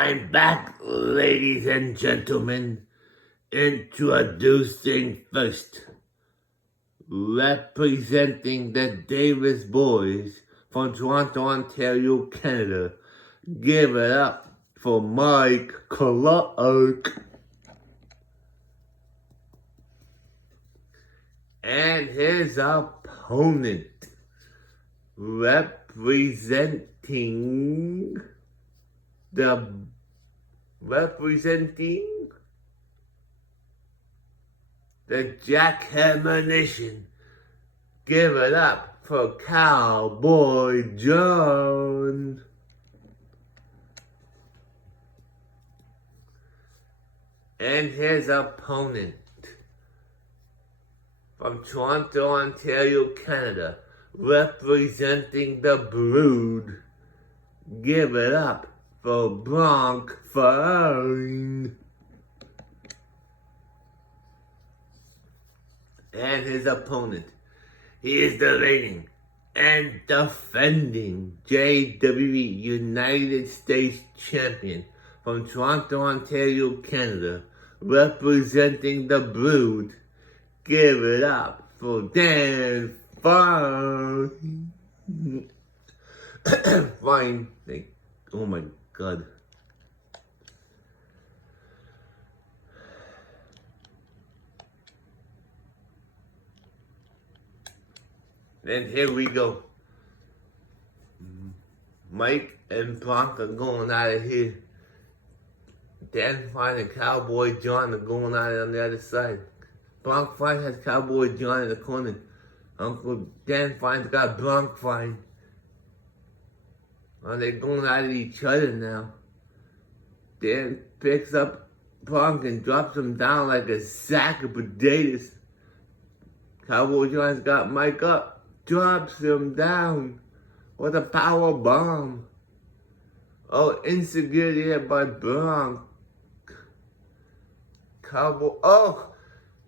I'm back, ladies and gentlemen. Introducing first, representing the Davis boys from Toronto, Ontario, Canada. Give it up for Mike Clark. And his opponent, representing the Jackhammer Nation. Give it up for Cowboy John. And his opponent, from Toronto, Ontario, Canada, representing the Brood. Give it up for Bronk Fine. And his opponent, he is the reigning and defending JWE United States Champion from Toronto, Ontario, Canada, representing the Brood. Give it up for Dan Fine. Fine. Oh my God. And here we go. Mike and Bronk are going out of here. Dan Fine and Cowboy John are going at it on the other side. Bronk Fine has Cowboy John in the corner. Uncle Dan Fine's got Bronk Fine. Oh, they're going at each other now. Dan picks up Bronk and drops him down like a sack of potatoes. Cowboy John's got Mike up, drops him down with a power bomb. Oh, insecurity here by Bronk.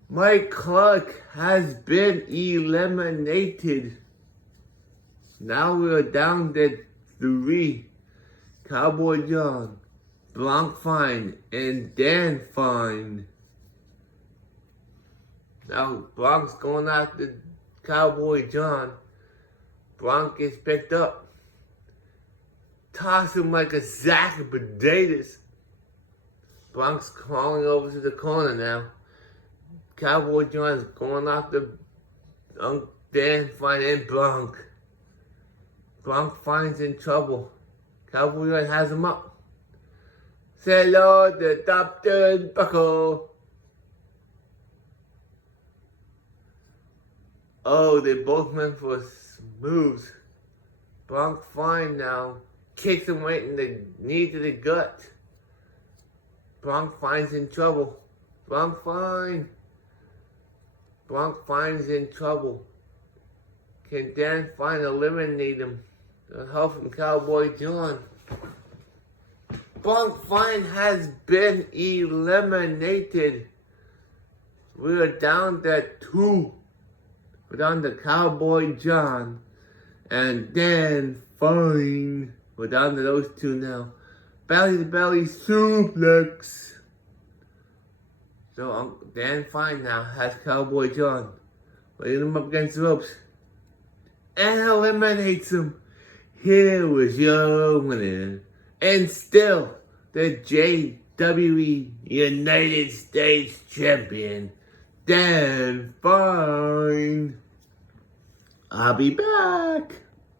Mike Clark has been eliminated. Now we're down to 3. Cowboy John, Bronk Fine, and Dan Fine. Now Bronk's going after Cowboy John. Bronk gets picked up. Toss him like a sack of potatoes. Bronk's crawling over to the corner now. Cowboy John's going after Dan Fine and Bronk. Bronk Fine's in trouble. Cowboy John has him up. Say hello to top turnbuckle. Oh, they both went for moves. Bronk Fine now kicks him right in the knee to the gut. Bronk Fine's in trouble. Bronk Fine's in trouble. Can Dan Fine eliminate him? The help from Cowboy John. Bronk Fine has been eliminated. We're down to 2. We're down to Cowboy John and Dan Fine. We're down to those 2 now. Belly to belly suplex. So Dan Fine now has Cowboy John. Laying him up against the ropes. And eliminates him. Here was your winner. And still the JWE United States Champion, Dan Fine. I'll be back.